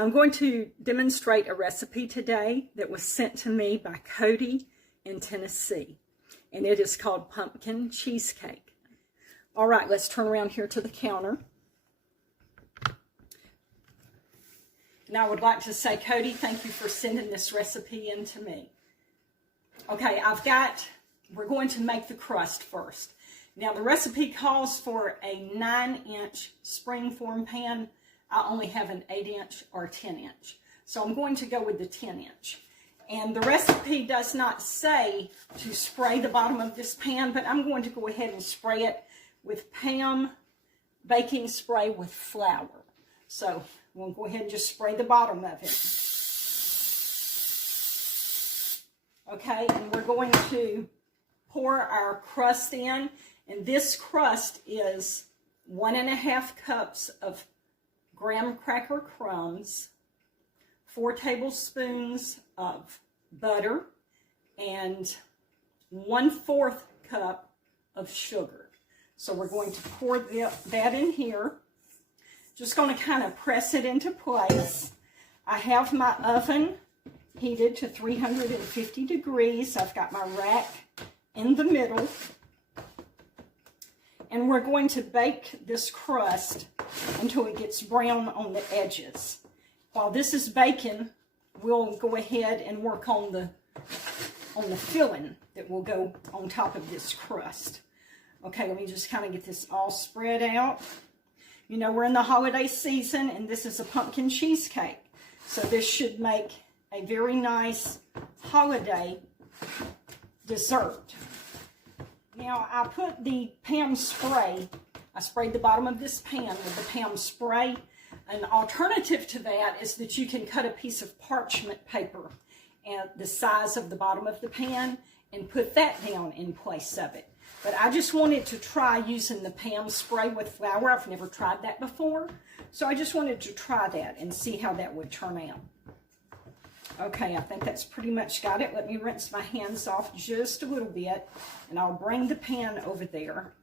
I'm going to demonstrate a recipe today that was sent to me by Cody in Tennessee, and it is called pumpkin cheesecake. All right, let's turn around here to the counter. And I would like to say, Cody, thank you for sending this recipe in to me. Okay, we're going to make the crust first. Now, the recipe calls for a 9-inch springform pan. I only have an 8-inch or 10-inch. So I'm going to go with the 10-inch. And the recipe does not say to spray the bottom of this pan, but I'm going to go ahead and spray it with Pam baking spray with flour. So we'll go ahead and just spray the bottom of it. Okay, and we're going to pour our crust in. And this crust is 1.5 cups of graham cracker crumbs, 4 tablespoons of butter, and 1/4 cup of sugar. So we're going to pour that in here. Just going to kind of press it into place. I have my oven heated to 350 degrees. I've got my rack in the middle. And we're going to bake this crust until it gets brown on the edges. While this is baking, we'll go ahead and work on the filling that will go on top of this crust. Okay, let me just kind of get this all spread out. You know, we're in the holiday season, and this is a pumpkin cheesecake. So this should make a very nice holiday dessert. Now, I put the Pam spray, I sprayed the bottom of this pan with the Pam spray. An alternative to that is that you can cut a piece of parchment paper at the size of the bottom of the pan and put that down in place of it. But I just wanted to try using the Pam spray with flour. I've never tried that before. So I just wanted to try that and see how that would turn out. Okay, I think that's pretty much got it. Let me rinse my hands off just a little bit, and I'll bring the pan over there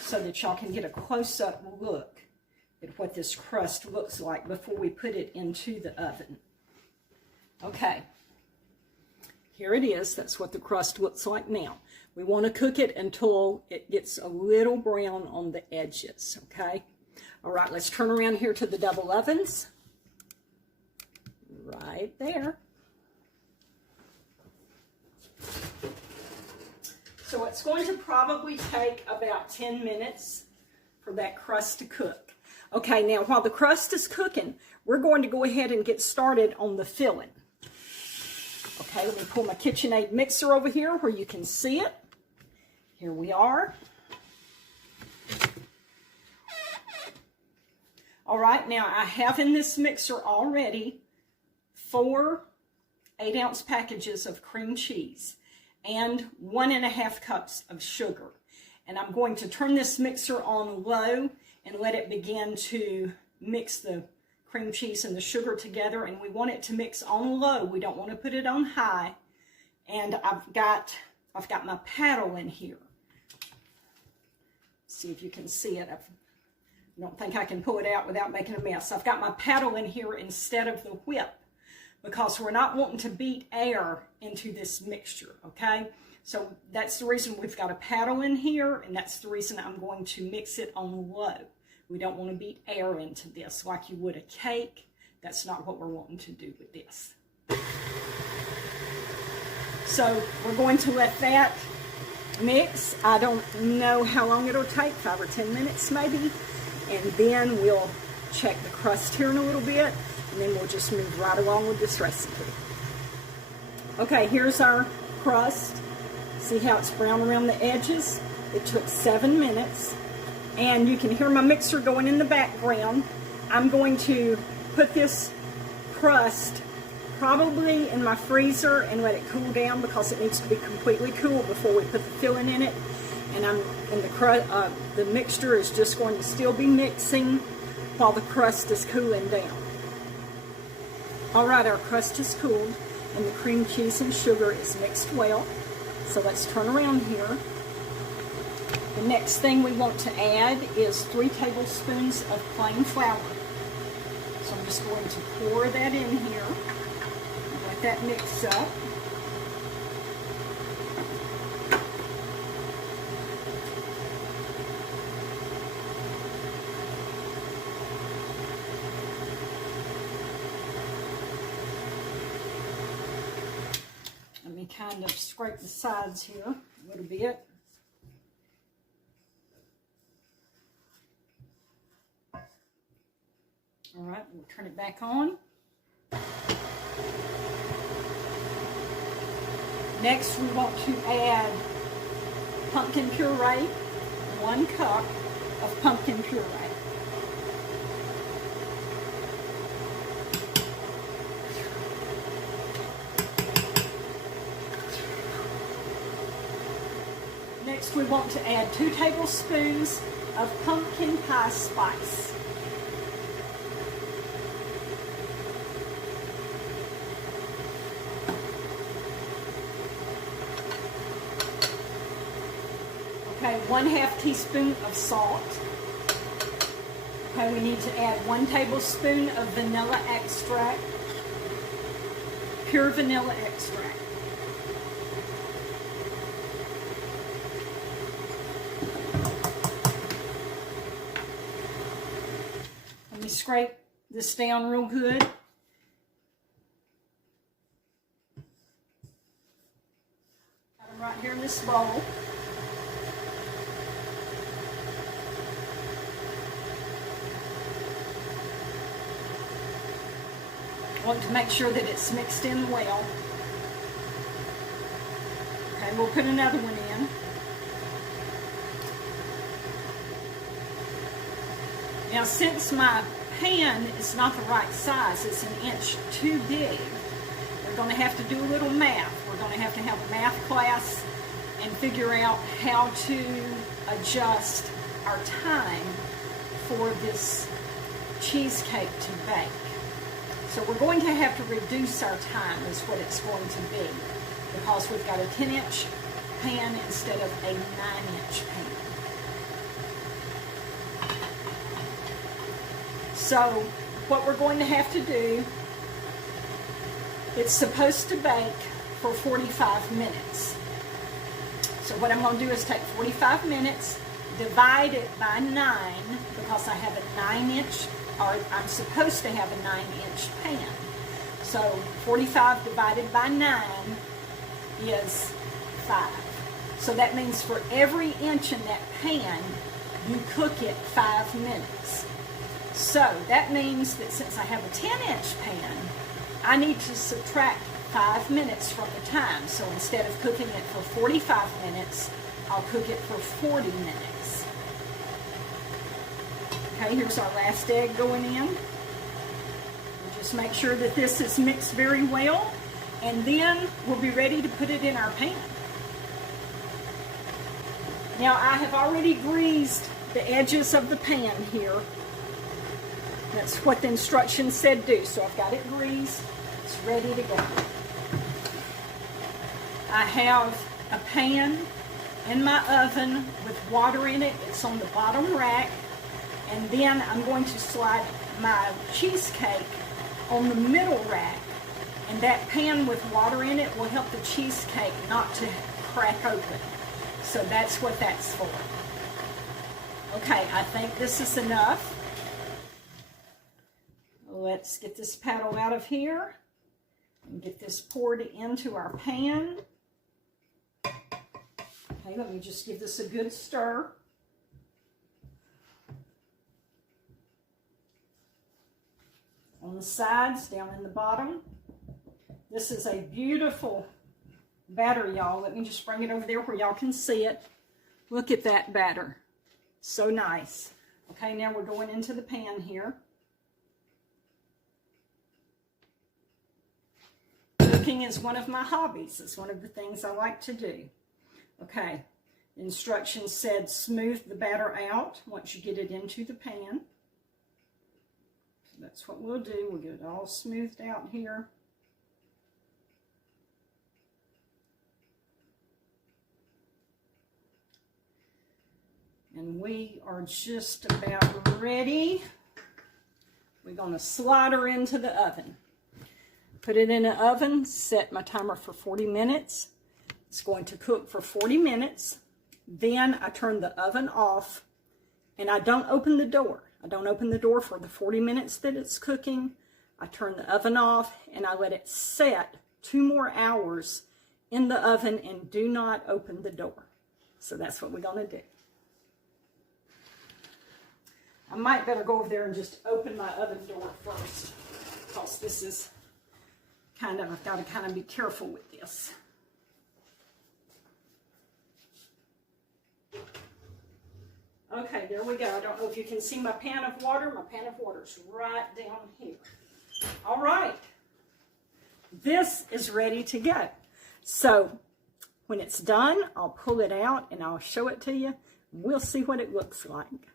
so that y'all can get a close-up look at what this crust looks like before we put it into the oven. Okay, here it is. That's what the crust looks like now. We want to cook it until it gets a little brown on the edges, okay? All right, let's turn around here to the double ovens. Right there. So it's going to probably take about 10 minutes for that crust to cook. Okay, now while the crust is cooking, we're going to go ahead and get started on the filling. Okay, let me pull my KitchenAid mixer over here where you can see it. Here we are. All right, now I have in this mixer already 4 8-ounce packages of cream cheese and 1.5 cups of sugar. And I'm going to turn this mixer on low and let it begin to mix the cream cheese and the sugar together. And we want it to mix on low. We don't want to put it on high. And I've got my paddle in here. See if you can see it. I don't think I can pull it out without making a mess. I've got my paddle in here instead of the whip, because we're not wanting to beat air into this mixture, okay? So that's the reason we've got a paddle in here, and that's the reason I'm going to mix it on low. We don't want to beat air into this like you would a cake. That's not what we're wanting to do with this. So we're going to let that mix. I don't know how long it'll take, 5 or 10 minutes maybe, and then we'll check the crust here in a little bit, and then we'll just move right along with this recipe. Okay, here's our crust. See how it's brown around the edges? It took 7 minutes, and you can hear my mixer going in the background. I'm going to put this crust probably in my freezer and let it cool down, because it needs to be completely cool before we put the filling in it. And the mixture is just going to still be mixing while the crust is cooling down. All right, our crust is cooled and the cream cheese and sugar is mixed well. So let's turn around here. The next thing we want to add is 3 tablespoons of plain flour. So I'm just going to pour that in here. Let that mix up. Let me kind of scrape the sides here a little bit. All right, we'll turn it back on. Next, we want to add pumpkin puree, 1 cup of pumpkin puree. Next, we want to add 2 tablespoons of pumpkin pie spice. Okay, 1/2 teaspoon of salt. Okay, we need to add 1 tablespoon of vanilla extract, pure vanilla extract. Let me scrape this down real good. Got them right here in this bowl. Want to make sure that it's mixed in well. Okay, we'll put another one in. Now, since my pan is not the right size, it's 1 inch too big, we're going to have to do a little math. We're going to have a math class and figure out how to adjust our time for this cheesecake to bake. So we're going to have to reduce our time is what it's going to be, because we've got a 10-inch pan instead of a 9-inch pan. So what we're going to have to do, it's supposed to bake for 45 minutes. So what I'm going to do is take 45 minutes, divide it by 9, because I have a 9-inch, or I'm supposed to have a 9-inch pan. So 45 divided by 9 is 5. So that means for every inch in that pan, you cook it 5 minutes. So that means that since I have a 10-inch pan, I need to subtract 5 minutes from the time. So instead of cooking it for 45 minutes, I'll cook it for 40 minutes. Okay, here's our last egg going in. We'll just make sure that this is mixed very well, and then we'll be ready to put it in our pan. Now, I have already greased the edges of the pan here. That's what the instructions said do. So I've got it greased. It's ready to go. I have a pan in my oven with water in it. It's on the bottom rack. And then I'm going to slide my cheesecake on the middle rack. And that pan with water in it will help the cheesecake not to crack open. So that's what that's for. Okay, I think this is enough. Let's get this paddle out of here and get this poured into our pan. Okay, let me just give this a good stir. On the sides, down in the bottom. This is a beautiful batter, y'all. Let me just bring it over there where y'all can see it. Look at that batter. So nice. Okay, now we're going into the pan here. Cooking is one of my hobbies. It's one of the things I like to do. Okay, the instructions said smooth the batter out once you get it into the pan. So that's what we'll do. We'll get it all smoothed out here. And we are just about ready. we're going to slide her into the oven. Put it in the oven, set my timer for 40 minutes. It's going to cook for 40 minutes. Then I turn the oven off and I don't open the door. I don't open the door for the 40 minutes that it's cooking. I turn the oven off and I let it set 2 more hours in the oven and do not open the door. So that's what we're going to do. I might better go over there and just open my oven door first, because this is kind of, I've got to kind of be careful with this. Okay, there we go. I don't know if you can see my pan of water. My pan of water is right down here. All right. This is ready to go. So when it's done, I'll pull it out and I'll show it to you. We'll see what it looks like.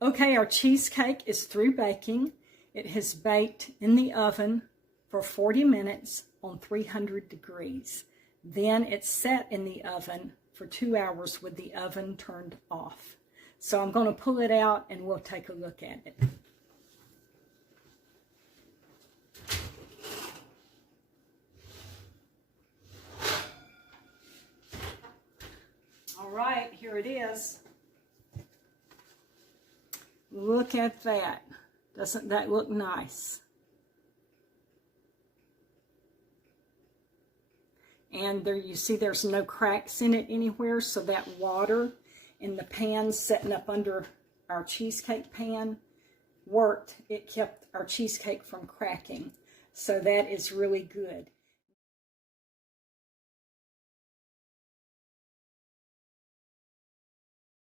Okay, our cheesecake is through baking. It has baked in the oven for 40 minutes on 300 degrees. Then it's set in the oven for 2 hours with the oven turned off. So I'm going to pull it out and we'll take a look at it. All right, here it is. Look at that. Doesn't that look nice? And there you see there's no cracks in it anywhere, so that water in the pan setting up under our cheesecake pan worked. It kept our cheesecake from cracking. So that is really good.